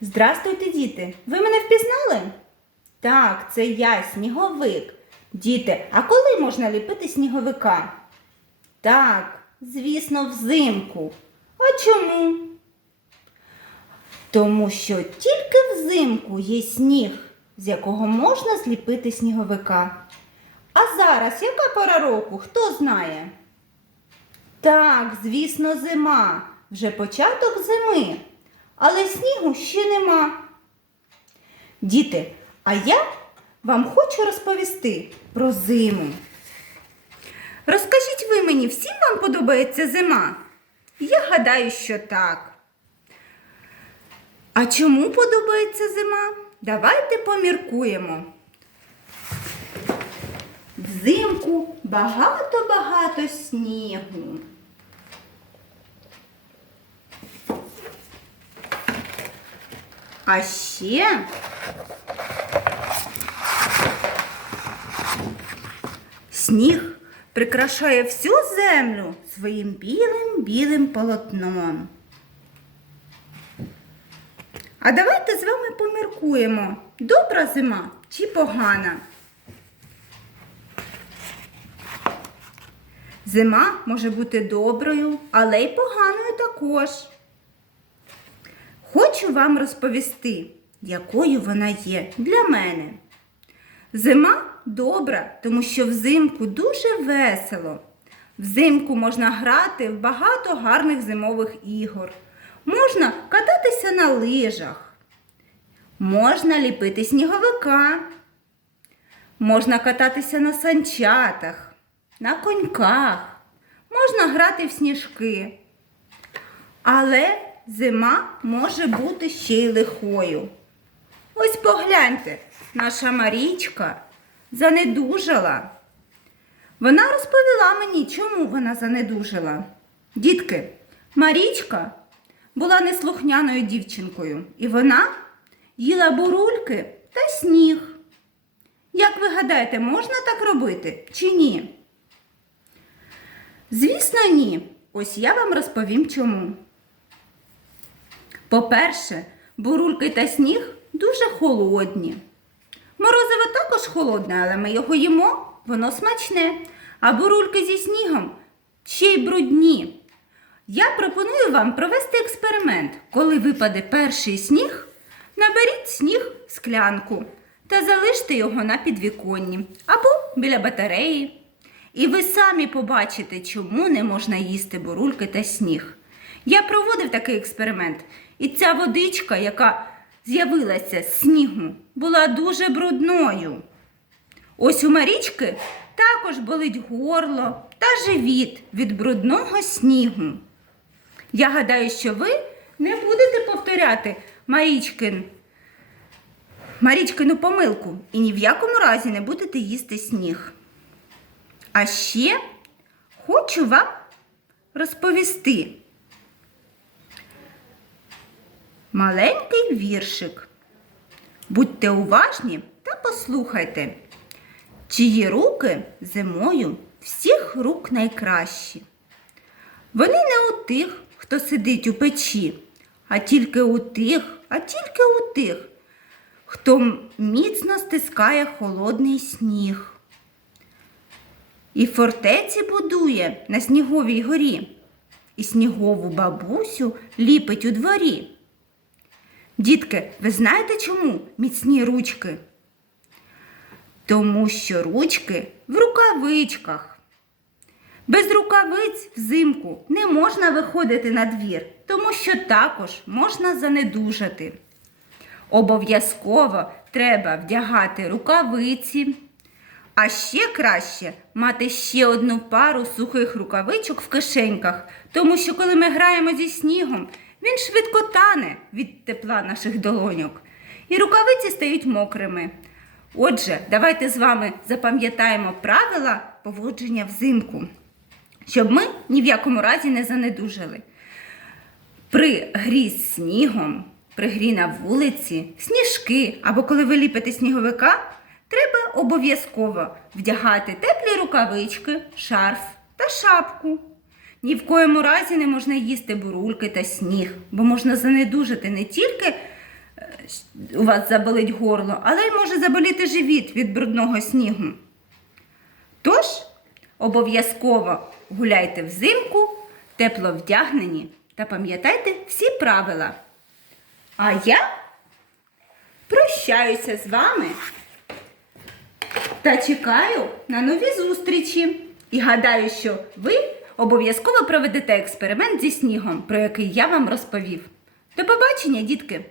Здрастуйте, діти! Ви мене впізнали? Так, це я, сніговик. Діти, а коли можна ліпити сніговика? Так, звісно, взимку. А чому? Тому що тільки взимку є сніг, з якого можна зліпити сніговика. А зараз яка пора року? Хто знає? Так, звісно, зима. Вже початок зими. Але снігу ще нема. Діти, а я вам хочу розповісти про зиму. Розкажіть ви мені, всім вам подобається зима? Я гадаю, що так. А чому подобається зима? Давайте поміркуємо. Взимку багато-багато снігу. А ще сніг прикрашає всю землю своїм білим-білим полотном. А давайте з вами поміркуємо, добра зима чи погана. Зима може бути доброю, але й поганою також. Хочу вам розповісти, якою вона є для мене. Зима добра, тому що взимку дуже весело. Взимку можна грати в багато гарних зимових ігор. Можна кататися на лижах. Можна ліпити сніговика. Можна кататися на санчатах, на коньках. Можна грати в сніжки. Але зима може бути ще й лихою. Ось погляньте, наша Марічка занедужала. Вона розповіла мені, чому вона занедужала. Дітки, Марічка була неслухняною дівчинкою, і вона їла бурульки та сніг. Як ви гадаєте, можна так робити чи ні? Звісно, ні. Ось я вам розповім чому. По-перше, бурульки та сніг дуже холодні. Морозиво також холодне, але ми його їмо, воно смачне. А бурульки зі снігом ще й брудні. Я пропоную вам провести експеримент. Коли випаде перший сніг, наберіть сніг склянку та залиште його на підвіконні або біля батареї. І ви самі побачите, чому не можна їсти бурульки та сніг. Я проводив такий експеримент, і ця водичка, яка з'явилася з снігу, була дуже брудною. Ось у Марічки також болить горло та живіт від брудного снігу. Я гадаю, що ви не будете повторяти Марічкин, Марічкину помилку і ні в якому разі не будете їсти сніг. А ще хочу вам розповісти маленький віршик. Будьте уважні та послухайте, чиї руки зимою всіх рук найкращі. Вони не у тих, хто сидить у печі, а тільки у тих, а тільки у тих, хто міцно стискає холодний сніг. І фортеці будує на сніговій горі, і снігову бабусю ліпить у дворі. Дітки, ви знаєте чому міцні ручки? Тому що ручки в рукавичках. Без рукавиць взимку не можна виходити на двір, тому що також можна занедужати. Обов'язково треба вдягати рукавиці, а ще краще мати ще одну пару сухих рукавичок в кишеньках, тому що коли ми граємо зі снігом, він швидко тане від тепла наших долоньок, і рукавиці стають мокрими. Отже, давайте з вами запам'ятаємо правила поводження взимку, щоб ми ні в якому разі не занедужили. При грі з снігом, при грі на вулиці, сніжки або коли ви ліпите сніговика, треба обов'язково вдягати теплі рукавички, шарф та шапку. Ні в коєму разі не можна їсти бурульки та сніг, бо можна занедужити не тільки у вас заболить горло, але й може заболіти живіт від брудного снігу. Тож, обов'язково гуляйте взимку, тепло вдягнені та пам'ятайте всі правила. А я прощаюся з вами та чекаю на нові зустрічі. І гадаю, що ви обов'язково проведете експеримент зі снігом, про який я вам розповів. До побачення, дітки!